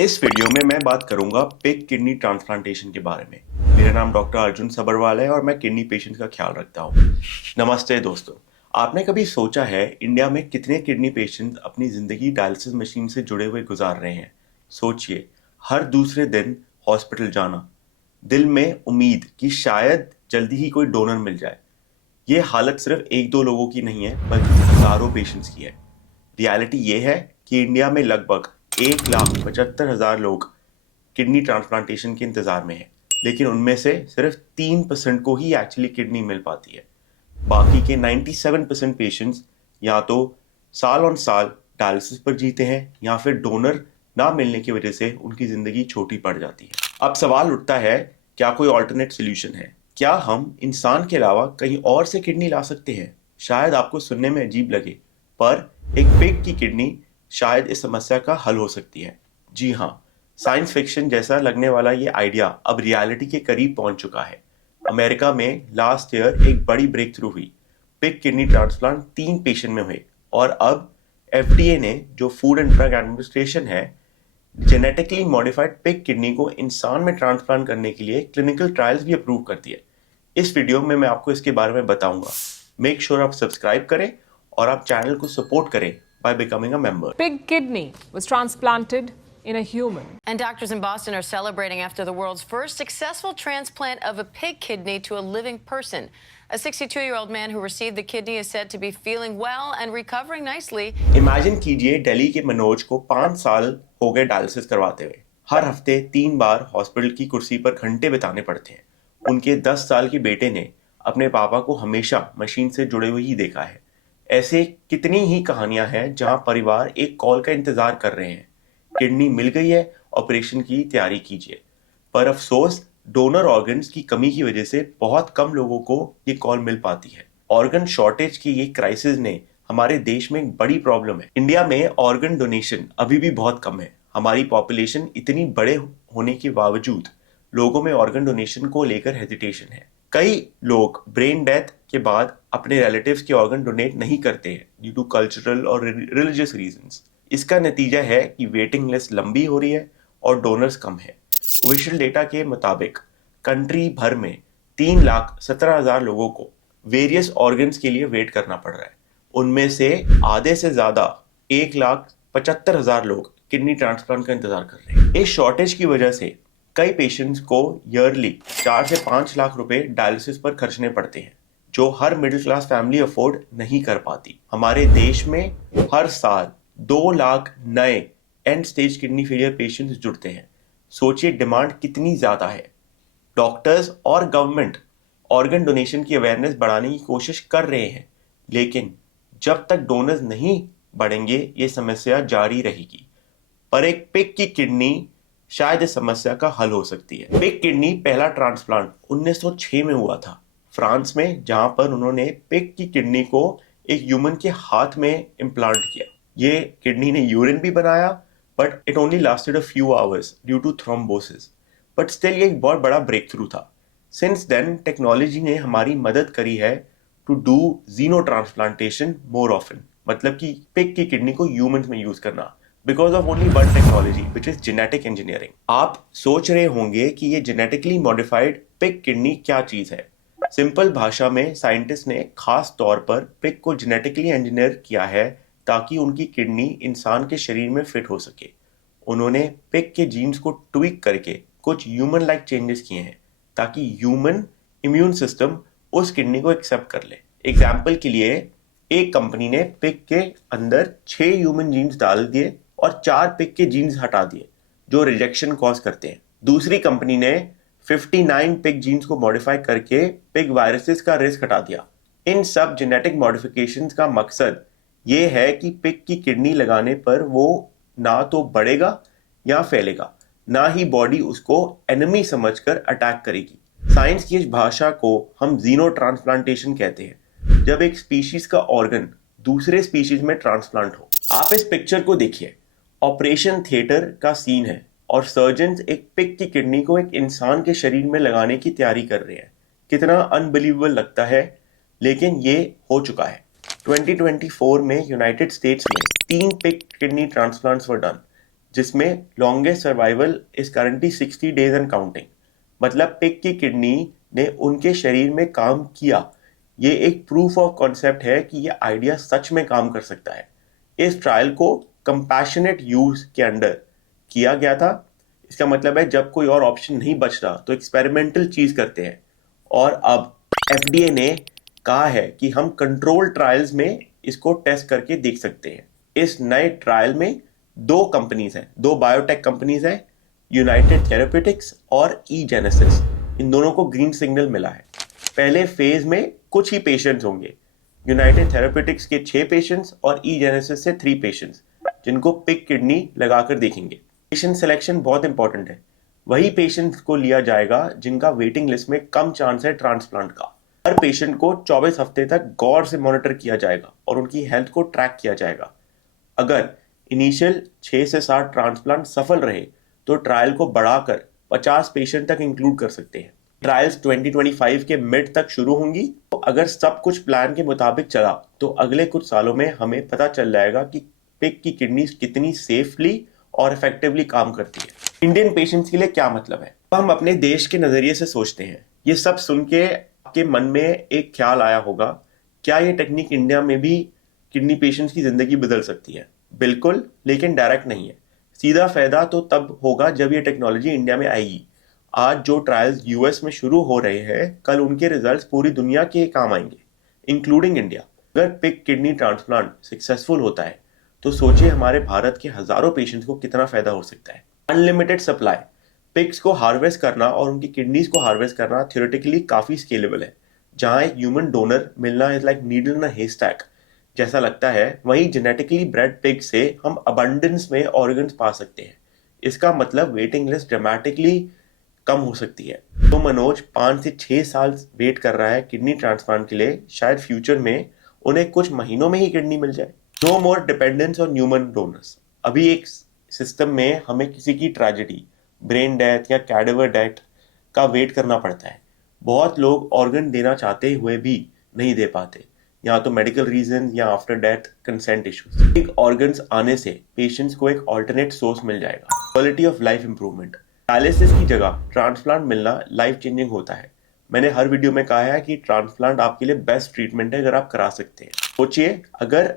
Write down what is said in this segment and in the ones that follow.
इस वीडियो में मैं बात करूंगा पिग किडनी ट्रांसप्लांटेशन के बारे में। मेरा नाम डॉक्टर अर्जुन सबरवाल है और मैं किडनी पेशेंट्स का ख्याल रखता हूं। नमस्ते दोस्तों, आपने कभी सोचा है इंडिया में कितने किडनी पेशेंट्स अपनी जिंदगी डायलिसिस मशीन से जुड़े हुए गुजार रहे हैं? सोचिए, हर दूसरे दिन हॉस्पिटल जाना, दिल में उम्मीद कि शायद जल्दी ही कोई डोनर मिल जाए। ये हालत सिर्फ एक दो लोगों की नहीं है बल्कि हजारों पेशेंट्स की है। रियलिटी ये है कि इंडिया में लगभग 1,75,000 लोग किडनी ट्रांसप्लांटेशन के इंतजार में हैं, लेकिन उनमें से सिर्फ 3% को ही एक्चुअली किडनी मिल पाती है। बाकी के 97% पेशेंट्स या तो साल ऑन साल डायलिसिस पर जीते हैं या फिर डोनर ना मिलने की वजह से उनकी जिंदगी छोटी पड़ जाती है। अब सवाल उठता है, क्या कोई ऑल्टरनेट सोल्यूशन है? क्या हम इंसान के अलावा कहीं और से किडनी ला सकते हैं? शायद आपको सुनने में अजीब लगे, पर एक पिग की किडनी शायद इस समस्या का हल हो सकती है। जी हाँ, साइंस फिक्शन जैसा लगने वाला ये आइडिया अब रियलिटी के करीब पहुंच चुका है। अमेरिका में लास्ट ईयर एक बड़ी ब्रेक थ्रू हुई। पिग किडनी ट्रांसप्लांट 3 पेशेंट में हुए और अब एफडीए ने, जो फूड एंड ड्रग एडमिनिस्ट्रेशन है, जेनेटिकली मॉडिफाइड पिग किडनी को इंसान में ट्रांसप्लांट करने के लिए क्लिनिकल ट्रायल्स भी अप्रूव कर दिए। इस वीडियो में मैं आपको इसके बारे में बताऊंगा। मेक श्योर आप सब्सक्राइब करें और आप चैनल को सपोर्ट करें by becoming a member. Pig kidney was transplanted in a human. And doctors in Boston are celebrating after the world's first successful transplant of a pig kidney to a living person. A 62-year-old man who received the kidney is said to be feeling well and recovering nicely. Imagine कीजिए, दिल्ली के मनोज को 5 साल हो गए dialysis करवाते हुए। हर हफ्ते 3 बार hospital की कुर्सी पर घंटे बिताने पड़ते हैं। उनके 10 साल के बेटे ने अपने पापा को हमेशा मशीन से जुड़े हुए ही देखा है। ऐसे कितनी ही कहानियां हैं जहां परिवार एक कॉल का इंतजार कर रहे हैं, किडनी मिल गई है, ऑपरेशन की तैयारी कीजिए। पर अफसोस, डोनर ऑर्गन्स की कमी की वजह से बहुत कम लोगों को ये कॉल मिल पाती है। ऑर्गन शॉर्टेज की ये क्राइसिस ने हमारे देश में एक बड़ी प्रॉब्लम है। इंडिया में ऑर्गन डोनेशन अभी भी बहुत कम है। हमारी पॉपुलेशन इतनी बड़े होने के बावजूद लोगों में ऑर्गन डोनेशन को लेकर हेजिटेशन है। कई लोग ब्रेन डेथ के बाद अपने रिलेटिव्स के ऑर्गन डोनेट नहीं करते हैं ड्यू टू कल्चरल और रिलीजियस रीजंस। इसका नतीजा है कि वेटिंग लिस्ट लंबी हो रही है और डोनर्स कम है। ऑफिशियल डेटा के मुताबिक कंट्री भर में 3,17,000 लोगों को वेरियस ऑर्गन्स के लिए वेट करना पड़ रहा है। उनमें से आधे से ज्यादा 1,75,000 लोग किडनी ट्रांसप्लांट का इंतजार कर रहे हैं। इस शॉर्टेज की वजह से कई पेशेंट्स को ईयरली 4 से 5 लाख रुपए डायलिसिस पर खर्चने पड़ते हैं, जो हर मिडिल क्लास फैमिली अफोर्ड नहीं कर पाती। हमारे देश में हर साल 2 लाख नए and stage kidney failure patients जुड़ते हैं। सोचिए डिमांड कितनी ज्यादा है। डॉक्टर्स और गवर्नमेंट ऑर्गन डोनेशन की अवेयरनेस बढ़ाने की कोशिश कर रहे हैं, लेकिन जब तक डोनर्स नहीं बढ़ेंगे ये समस्या जारी रहेगी। पर एक पिग की किडनी शायद इस समस्या का हल हो सकती है। पिग किडनी पहला ट्रांसप्लांट 1906 में हुआ था फ्रांस में, जहां पर उन्होंने पिग की किडनी को एक ह्यूमन के हाथ में इम्प्लांट किया। ये किडनी ने यूरिन भी बनाया, but it only lasted a few hours due to thrombosis. But still ये एक बहुत बड़ा ब्रेक थ्रू था। सिंस देन टेक्नोलॉजी ने हमारी मदद करी है to do xeno transplantation more often, मतलब कि पिग की किडनी को ह्यूमंस में यूज करना, because of only one technology which is genetic engineering. आप सोच रहे होंगे कि ये जेनेटिकली मॉडिफाइड पिग किडनी क्या चीज है। सिंपल भाषा में साइंटिस्ट ने खास तौर पर पिग को जेनेटिकली इंजीनियर किया है ताकि उनकी किडनी इंसान के शरीर में फिट हो सके। उन्होंने पिग के जीन्स को ट्विक करके कुछ ह्यूमन लाइक चेंजेस किए हैं ताकि ह्यूमन इम्यून सिस्टम उस किडनी को एक्सेप्ट कर ले। एग्जाम्पल के लिए, एक कंपनी ने पिग के अंदर 6 ह्यूमन जीन्स डाल दिए और 4 पिग के जीन्स हटा दिए जो रिजेक्शन कॉज करते हैं। दूसरी कंपनी ने 59 पिग जीन्स को मॉडिफाई करके पिग वायरसेस का रिस्क हटा दिया। इन सब जेनेटिक मॉडिफिकेशंस का मकसद ये है कि पिग की किडनी लगाने पर वो ना तो बढ़ेगा या फैलेगा, ना ही बॉडी उसको एनिमी समझकर अटैक करेगी। साइंस की इस भाषा को हम जीनो ट्रांसप्लांटेशन कहते हैं, जब एक स्पीशीज का ऑर्गन दूसरे स्पीशीज में ट्रांसप्लांट हो। आप इस पिक्चर को देखिए, ऑपरेशन थिएटर का सीन है और सर्जन्स एक पिग की किडनी को एक इंसान के शरीर में लगाने की तैयारी कर रहे हैं। कितना अनबिलीवेबल लगता है, लेकिन ये हो चुका है। 2024 में यूनाइटेड स्टेट्स में 3 pig kidney transplants were done. जिसमें longest survival is currently 60 days and counting. मतलब पिग की किडनी ने उनके शरीर में काम किया। ये एक प्रूफ ऑफ कॉन्सेप्ट है कि ये आइडिया सच में काम कर सकता है। इस ट्रायल को कंपैशनेट यूज के अंडर किया गया था। इसका मतलब है जब कोई और ऑप्शन नहीं बच रहा तो एक्सपेरिमेंटल चीज करते हैं। और अब एफडीए ने कहा है कि हम कंट्रोल ट्रायल्स में इसको टेस्ट करके देख सकते हैं। इस नए ट्रायल में दो कंपनीज हैं, दो बायोटेक कंपनीज हैं, यूनाइटेड थेरेप्यूटिक्स और ई जेनेसिस। इन दोनों को ग्रीन सिग्नल मिला है। पहले फेज में कुछ ही पेशेंट्स होंगे, यूनाइटेड थेरेप्यूटिक्स के 6 पेशेंट्स और ई जेनेसिस से 3 पेशेंट्स, जिनको पिग किडनी लगाकर देखेंगे। पेशेंट सिलेक्शन बहुत इंपॉर्टेंट है। वही पेशेंट्स को लिया जाएगा जिनका वेटिंग लिस्ट में कम चांस है ट्रांसप्लांट का। हर पेशेंट को 24 हफ्ते तक गौर से मॉनिटर किया जाएगा और उनकी हेल्थ को ट्रैक किया जाएगा। अगर इनिशियल 6 से 7 ट्रांसप्लांट सफल रहे तो ट्रायल को बढ़ाकर 50 पेशेंट तक इंक्लूड कर सकते हैं। ट्रायल्स 2025 के मिड तक शुरू होंगी। तो अगर सब कुछ प्लान के मुताबिक चला तो अगले कुछ सालों में हमें पता चल जाएगा कि पिग की किडनी कितनी सेफली और इफेक्टिवली काम करती है। इंडियन पेशेंट्स के लिए क्या मतलब है? हम अपने देश के नजरिए से सोचते हैं। ये सब सुन के आपके मन में एक ख्याल आया होगा, क्या ये टेक्निक इंडिया में भी किडनी पेशेंट्स की जिंदगी बदल सकती है? बिल्कुल, लेकिन डायरेक्ट नहीं है। सीधा फायदा तो तब होगा जब ये टेक्नोलॉजी इंडिया में आएगी। आज जो ट्रायल्स यूएस में शुरू हो रहे हैं, कल उनके रिजल्ट्स पूरी दुनिया के काम आएंगे, इंक्लूडिंग इंडिया। अगर पिग किडनी ट्रांसप्लांट सक्सेसफुल होता है तो सोचिए हमारे भारत के हजारों पेशेंट्स को कितना फायदा हो सकता है। अनलिमिटेड सप्लाई, पिग्स को हार्वेस्ट करना और उनकी किडनीज को हार्वेस्ट करना थ्योरेटिकली काफी स्केलेबल है। जहां एक ह्यूमन डोनर मिलना इज लाइक नीडल इन अ हेस्टैक जैसा लगता है, वहीं जेनेटिकली ब्रेड पिग से हम अबंडेंस में ऑर्गन्स पा सकते हैं। इसका मतलब वेटिंग लिस्ट ड्रामेटिकली कम हो सकती है। तो मनोज 5 से 6 साल वेट कर रहा है किडनी ट्रांसप्लांट के लिए। शायद फ्यूचर में उन्हें कुछ महीनों में ही किडनी मिल जाए। No more dependence on human donors. अभी एक सिस्टम में हमें किसी की ट्रेजेडी, ब्रेन डेथ या कैडेवर डेथ का वेट करना पड़ता है। बहुत लोग ऑर्गन देना चाहते हुए भी नहीं दे पाते, या तो मेडिकल रीजन या आफ्टर डेथ कंसेंट इश्यूज। एक ऑर्गन्स आने से पेशेंट्स को एक ऑल्टरनेट सोर्स मिल जाएगा। Quality of life improvement. Dialysis की जगह ट्रांसप्लांट मिलना लाइफ चेंजिंग होता है। मैंने हर वीडियो में कहा है कि ट्रांसप्लांट आपके लिए बेस्ट ट्रीटमेंट है अगर आप करा सकते हैं। सोचिए, अगर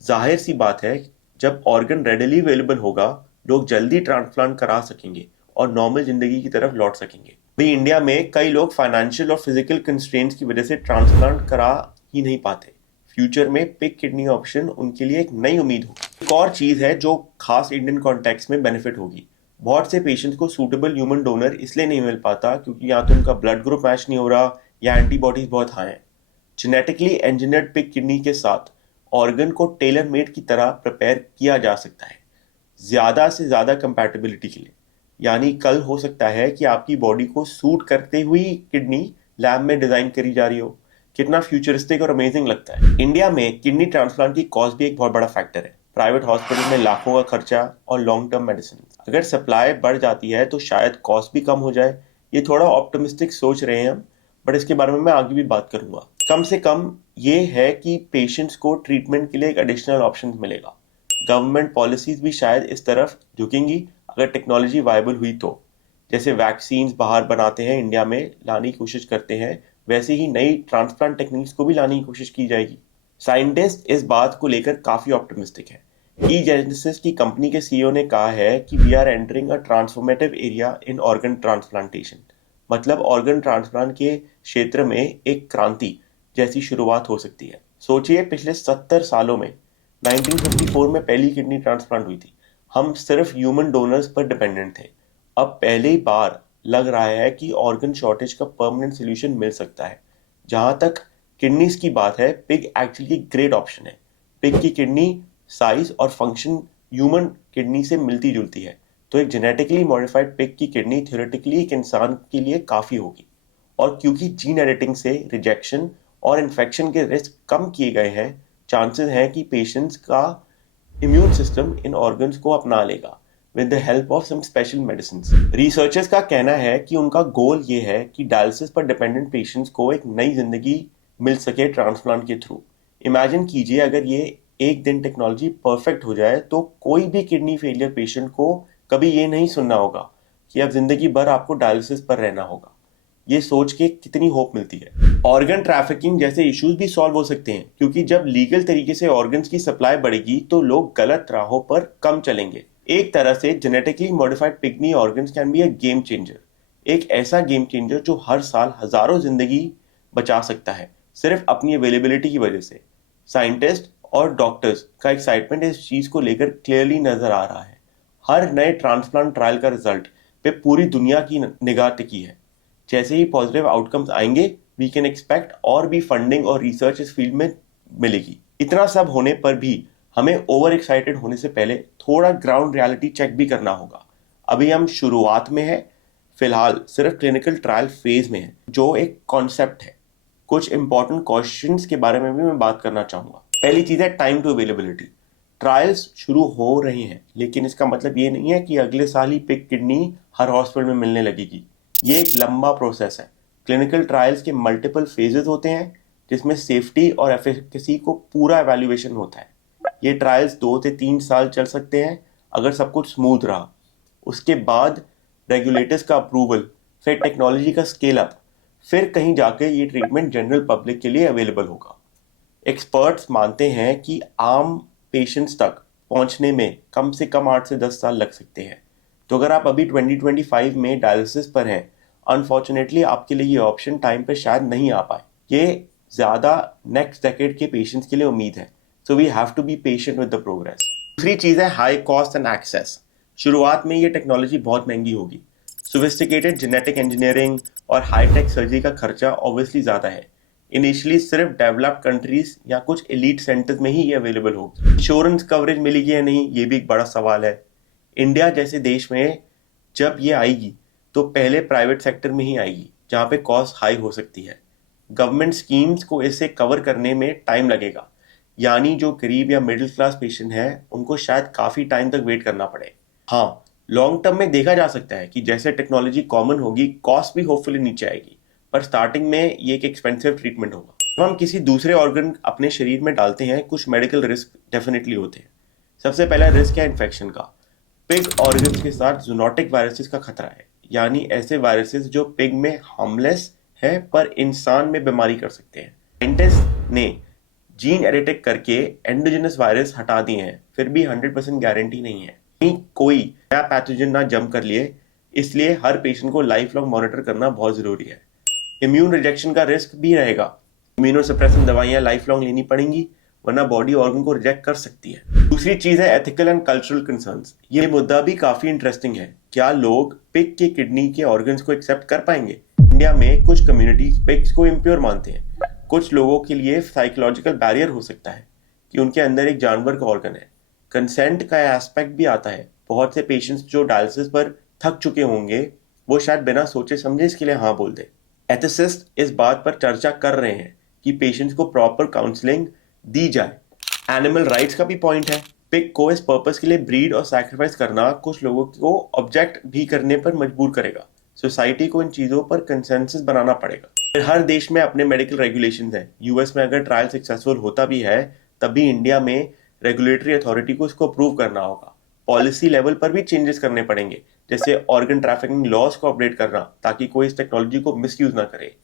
जाहिर सी बात है जब ऑर्गन रेडिली अवेलेबल होगा, लोग जल्दी ट्रांसप्लांट करा सकेंगे और नॉर्मल जिंदगी की तरफ लौट सकेंगे। भी इंडिया में कई लोग फाइनेंशियल और फिजिकल कंस्ट्रेंट्स की वजह से ट्रांसप्लांट करा ही नहीं पाते। फ्यूचर में पिग किडनी ऑप्शन उनके लिए एक नई उम्मीद होगी। एक और चीज है जो खास इंडियन कॉन्टेक्स्ट में बेनिफिट होगी। बहुत से पेशेंट्स को सूटेबल ह्यूमन डोनर इसलिए नहीं मिल पाता क्योंकि या तो उनका ब्लड ग्रुप मैच नहीं हो रहा या एंटीबॉडीज बहुत हाई हैं। जेनेटिकली इंजीनियर्ड पिग किडनी के साथ ऑर्गन को टेलर मेड की तरह प्रिपेयर किया जा सकता है, ज्यादा से ज्यादा कंपैटिबिलिटी के लिए। यानी कल हो सकता है कि आपकी बॉडी को सूट करते हुई किडनी लैब में डिजाइन करी जा रही हो। कितना फ्यूचरिस्टिक और अमेजिंग लगता है। इंडिया में किडनी ट्रांसप्लांट की कॉस्ट भी एक बहुत बड़ा फैक्टर है। प्राइवेट हॉस्पिटल में लाखों का खर्चा और लॉन्ग टर्म मेडिसिन। अगर सप्लाई बढ़ जाती है तो शायद कॉस्ट भी कम हो जाए। ये थोड़ा ऑप्टिमिस्टिक सोच रहे हैं हम, बट इसके बारे में मैं आगे भी बात करूंगा। कम से कम ये है कि पेशेंट्स को ट्रीटमेंट के लिए एक एडिशनल ऑप्शन मिलेगा। गवर्नमेंट पॉलिसीज भी शायद इस तरफ झुकेंगी अगर टेक्नोलॉजी वायबल हुई तो। जैसे वैक्सीन बाहर बनाते हैं, इंडिया में लाने की कोशिश करते हैं, वैसे ही नई ट्रांसप्लांट टेक्निक्स को भी लाने की कोशिश की जाएगी। साइंटिस्ट इस बात को लेकर काफी ऑप्टिमिस्टिक है। ई जेनेसिस की कंपनी के सीईओ ने कहा है कि we are entering a transformative area in organ transplantation. मतलब ऑर्गन ट्रांसप्लांट के क्षेत्र में एक क्रांति जैसी शुरुआत हो सकती है। सोचिए, पिछले 70 सालों में 1954 में पहली किडनी ट्रांसप्लांट हुई थी। हम सिर्फ ह्यूमन डोनर्स पर डिपेंडेंट थे। अब पहली बार लग रहा है कि ऑर्गन शॉर्टेज का परमानेंट सोल्यूशन मिल सकता है। जहां तक किडनीज की बात है, पिग एक्चुअली ग्रेट ऑप्शन है। पिग की किडनी साइज और फंक्शन ह्यूमन किडनी से मिलती जुलती है, तो एक जेनेटिकली मॉडिफाइड पिग की किडनी थ्योरेटिकली एक इंसान के लिए काफी होगी। और क्योंकि जीन एडिटिंग से रिजेक्शन और इन्फेक्शन के रिस्क कम किए गए हैं, चांसेस हैं कि पेशेंट्स का इम्यून सिस्टम इन ऑर्गन्स को अपना लेगा with the help of some special medicines. Researchers का कहना है कि उनका गोल ये है कि डायलिसिस पर डिपेंडेंट पेशेंट्स को एक नई जिंदगी मिल सके ट्रांसप्लांट के थ्रू। इमेजिन कीजिए अगर ये एक दिन टेक्नोलॉजी परफेक्ट हो जाए तो कोई भी किडनी फेलियर पेशेंट को कभी ये नहीं सुनना होगा कि अब जिंदगी भर आपको डायलिसिस पर रहना होगा। ये सोच के कितनी होप मिलती है। ऑर्गन ट्रैफिकिंग जैसे इश्यूज भी सॉल्व हो सकते हैं, क्योंकि जब लीगल तरीके से ऑर्गन्स की सप्लाई बढ़ेगी तो लोग गलत राहों पर कम चलेंगे। एक तरह से genetically modified kidney organs can be a game changer, एक ऐसा गेम चेंजर जो हर साल हजारों जिंदगी बचा सकता है सिर्फ अपनी अवेलेबिलिटी की वजह से। साइंटिस्ट और डॉक्टर्स का एक्साइटमेंट इस चीज को लेकर क्लियरली नजर आ रहा है। हर नए ट्रांसप्लांट ट्रायल का रिजल्ट पे पूरी दुनिया की निगाह टिकी है। जैसे ही पॉजिटिव आउटकम्स आएंगे, वी कैन एक्सपेक्ट और भी फंडिंग और रिसर्च इस फील्ड में मिलेगी। इतना सब होने पर भी हमें ओवर एक्साइटेड होने से पहले थोड़ा ग्राउंड रियलिटी चेक भी करना होगा। अभी हम शुरुआत में है, फिलहाल सिर्फ क्लिनिकल ट्रायल फेज में है, जो एक कॉन्सेप्ट है। कुछ इंपॉर्टेंट क्वेश्चंस के बारे में भी मैं बात करना चाहूंगा। पहली चीज है टाइम टू अवेलेबिलिटी। ट्रायल्स शुरू हो रहे हैं, लेकिन इसका मतलब ये नहीं है कि अगले साल ही पिग किडनी हर हॉस्पिटल में मिलने लगेगी। ये एक लंबा प्रोसेस है। क्लिनिकल ट्रायल्स के मल्टीपल फेजेस होते हैं, जिसमें सेफ्टी और एफिकेसी को पूरा एवेल्युएशन होता है। ये ट्रायल्स 2 से 3 साल चल सकते हैं अगर सब कुछ स्मूथ रहा। उसके बाद रेगुलेटर्स का अप्रूवल, फिर टेक्नोलॉजी का स्केल अप, फिर कहीं जाके ये ट्रीटमेंट जनरल पब्लिक के लिए अवेलेबल होगा। एक्सपर्ट्स मानते हैं कि आम पेशेंट्स तक पहुंचने में कम से कम 8 से 10 साल लग सकते हैं। तो अगर आप अभी 2025 में डायलिसिस पर हैं, अनफॉर्चुनेटली आपके लिए ये ऑप्शन टाइम पे शायद नहीं आ पाए। ये ज़्यादा नेक्स्ट डेकेड के पेशेंट्स के लिए उम्मीद है। So we have to be patient with the progress. दूसरी चीज़ है हाई कॉस्ट एंड एक्सेस। शुरुआत में ये टेक्नोलॉजी बहुत महंगी होगी। सोफिस्टिकेटेड जेनेटिक इंजीनियरिंग और हाईटेक सर्जरी का खर्चा ऑब्वियसली ज़्यादा है। इनिशियली सिर्फ डेवलप्ड कंट्रीज या कुछ एलीट सेंटर्स में ही ये अवेलेबल होगी। इंश्योरेंस कवरेज मिलेगी या नहीं, ये भी एक बड़ा सवाल है। इंडिया जैसे देश में जब ये आएगी तो पहले प्राइवेट सेक्टर में ही आएगी, जहाँ पे कॉस्ट हाई हो सकती है। गवर्नमेंट स्कीम्स को इसे कवर करने में टाइम लगेगा, यानी जो गरीब या मिडिल क्लास पेशेंट है उनको शायद काफ़ी टाइम तक वेट करना पड़े। हाँ, लॉन्ग टर्म में देखा जा सकता है कि जैसे टेक्नोलॉजी कॉमन होगी, कॉस्ट भी होपफुली नीचे आएगी, पर स्टार्टिंग में ये एक एक्सपेंसिव ट्रीटमेंट होगा। जब हम किसी दूसरे ऑर्गन अपने शरीर में डालते हैं, कुछ मेडिकल रिस्क डेफिनेटली होते हैं। सबसे पहला रिस्क है इन्फेक्शन का। पिग ऑर्गन्स के साथ जूनोटिक वायरसेस का खतरा है, यानी ऐसे वायरसेस जो पिग में हार्मलेस है पर इंसान में बीमारी कर सकते हैं। साइंटिस्ट ने जीन एडिटिंग करके एंडोजेनस वायरस हटा दिए हैं, फिर भी 100% गारंटी नहीं है कोई नया पैथोजन ना जम कर लिए, इसलिए हर पेशेंट को लाइफ लॉन्ग मॉनिटर करना बहुत जरूरी है। इम्यून रिजेक्शन का रिस्क भी रहेगा। इम्यूनोसप्रेशन दवाइयां लाइफ लॉन्ग लेनी पड़ेंगी, वरना बॉडी ऑर्गन को रिजेक्ट कर सकती है। दूसरी चीज है एथिकल एंड कल्चरल कंसर्न्स। ये मुद्दा भी काफी इंटरेस्टिंग है। क्या लोग पिग के किडनी के ऑर्गन्स को एक्सेप्ट कर पाएंगे? इंडिया में कुछ कम्युनिटीज पिग्स को इम्प्योर मानते हैं। कुछ लोगों के लिए साइकोलॉजिकल बैरियर हो सकता है कि उनके अंदर एक जानवर का ऑर्गन है। कंसेंट का एस्पेक्ट भी आता है। बहुत से पेशेंट्स जो डायलिसिस पर थक चुके होंगे, वो शायद बिना सोचे समझे इसके लिए हाँ बोल दे। एथिसिस्ट इस बात पर चर्चा कर रहे हैं कि पेशेंट्स को प्रॉपर काउंसलिंग दी जाए। एनिमल राइट्स का भी पॉइंट है। पिग को इस पर्पस के लिए ब्रीड और सैक्रिफाइस करना कुछ लोगों को ऑब्जेक्ट भी करने पर मजबूर करेगा। सोसाइटी को इन चीज़ों पर कंसेंसस बनाना पड़ेगा। फिर हर देश में अपने मेडिकल रेगुलेशंस हैं। यूएस में अगर ट्रायल सक्सेसफुल होता भी है, तब भी इंडिया में रेगुलेटरी अथॉरिटी को इसको अप्रूव करना होगा। पॉलिसी लेवल पर भी चेंजेस करने पड़ेंगे, जैसे ऑर्गन ट्रैफिकिंग लॉज को अपडेट करना ताकि कोई इस टेक्नोलॉजी को मिसयूज ना करे,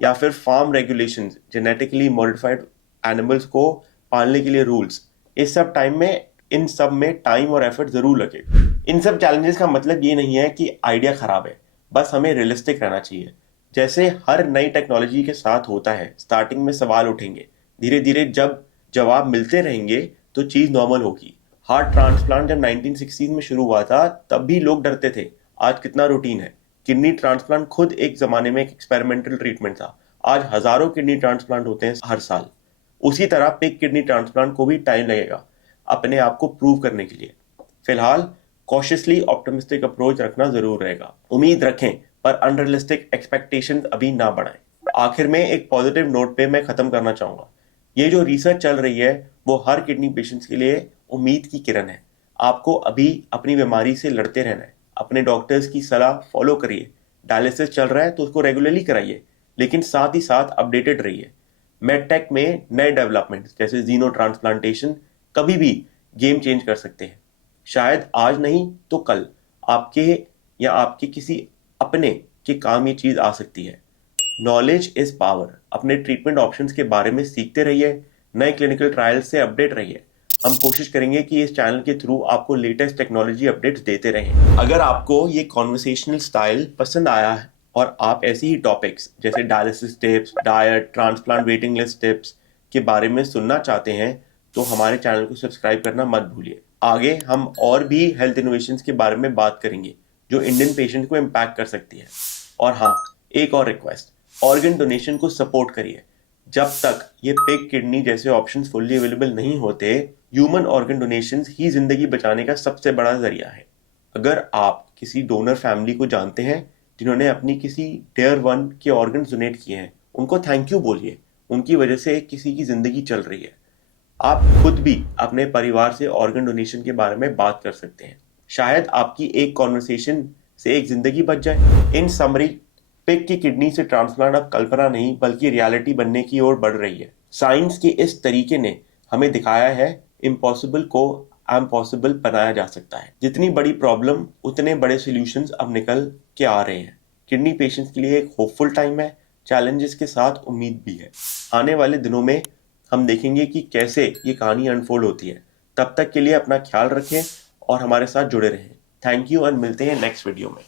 या फिर farm regulations, genetically modified animals को पालने के लिए रूल्स। इन सब में टाइम और एफर्ट जरूर लगेगा। इन सब चैलेंजेस का मतलब ये नहीं है कि आइडिया खराब है, बस हमें रियलिस्टिक रहना चाहिए। जैसे हर नई टेक्नोलॉजी के साथ होता है, स्टार्टिंग में सवाल उठेंगे, धीरे धीरे जब जवाब मिलते रहेंगे तो चीज नॉर्मल होगी। हार्ट ट्रांसप्लांट जब 1960s में शुरू हुआ था, तब भी लोग डरते थे। आज कितना रूटीन है। किडनी ट्रांसप्लांट खुद एक जमाने में एक एक्सपेरिमेंटल ट्रीटमेंट था। आज हजारों किडनी ट्रांसप्लांट होते हैं हर साल। उसी तरह पिग किडनी ट्रांसप्लांट को भी टाइम लगेगा अपने आप को प्रूव करने के लिए। फिलहाल कॉशियसली ऑप्टिमिस्टिक अप्रोच रखना जरूर रहेगा। उम्मीद रखें, पर अनरियलिस्टिक एक्सपेक्टेशंस अभी ना बढ़ाएं। आखिर में एक पॉजिटिव नोट पे मैं खत्म करना चाहूंगा। ये जो रिसर्च चल रही है, वो हर किडनी पेशेंट्स के लिए उम्मीद की किरण है। आपको अभी अपनी बीमारी से लड़ते रहना है। अपने डॉक्टर्स की सलाह फॉलो करिए। डायलिसिस चल रहा है तो उसको रेगुलरली कराइए, लेकिन साथ ही साथ अपडेटेड रहिए। मेडटेक में नए डेवलपमेंट्स जैसे जीनो ट्रांसप्लांटेशन कभी भी गेम चेंज कर सकते हैं। शायद आज नहीं तो कल आपके या आपके किसी अपने के काम ये चीज़ आ सकती है। Knowledge is power. अपने ट्रीटमेंट ऑप्शंस के बारे में सीखते रहिए, नए क्लिनिकल ट्रायल्स से अपडेट रहिए। हम कोशिश करेंगे कि इस चैनल के थ्रू आपको लेटेस्ट टेक्नोलॉजी अपडेट्स देते रहें। अगर आपको ये कॉन्वर्सेशनल स्टाइल पसंद आया है और आप ऐसे ही टॉपिक्स जैसे dialysis tips, diet, transplant waiting list tips के बारे में सुनना चाहते हैं तो हमारे चैनल को सब्सक्राइब करना मत भूलिए। आगे हम और भी हेल्थ इनोवेशंस के बारे में बात करेंगे जो इंडियन पेशेंट को इम्पैक्ट कर सकती है। और हाँ, एक और रिक्वेस्ट, ऑर्गन डोनेशन को सपोर्ट करिए। जब तक ये पिग किडनी जैसे ऑप्शंस फुल्ली अवेलेबल नहीं होते, ह्यूमन ऑर्गन डोनेशन ही जिंदगी बचाने का सबसे बड़ा जरिया है। अगर आप किसी डोनर फैमिली को जानते हैं जिन्होंने अपनी किसी डियर वन के ऑर्गन डोनेट किए हैं, उनको थैंक यू बोलिए। उनकी वजह से किसी की जिंदगी चल रही है। आप खुद भी अपने परिवार से ऑर्गन डोनेशन के बारे में बात कर सकते हैं। शायद आपकी एक कॉन्वर्सेशन से एक जिंदगी बच जाए। इन समरी, पिग की किडनी से ट्रांसप्लांट अब कल्पना नहीं बल्कि रियलिटी बनने की ओर बढ़ रही है। साइंस के इस तरीके ने हमें दिखाया है इम्पॉसिबल को पॉसिबल बनाया जा सकता है। जितनी बड़ी प्रॉब्लम उतने बड़े सॉल्यूशंस अब निकल के आ रहे हैं। किडनी पेशेंट्स के लिए एक होपफुल टाइम है, चैलेंजेस के साथ उम्मीद भी है। आने वाले दिनों में हम देखेंगे कि कैसे ये कहानी अनफोल्ड होती है। तब तक के लिए अपना ख्याल रखें और हमारे साथ जुड़े रहें। थैंक यू और मिलते हैं नेक्स्ट वीडियो में।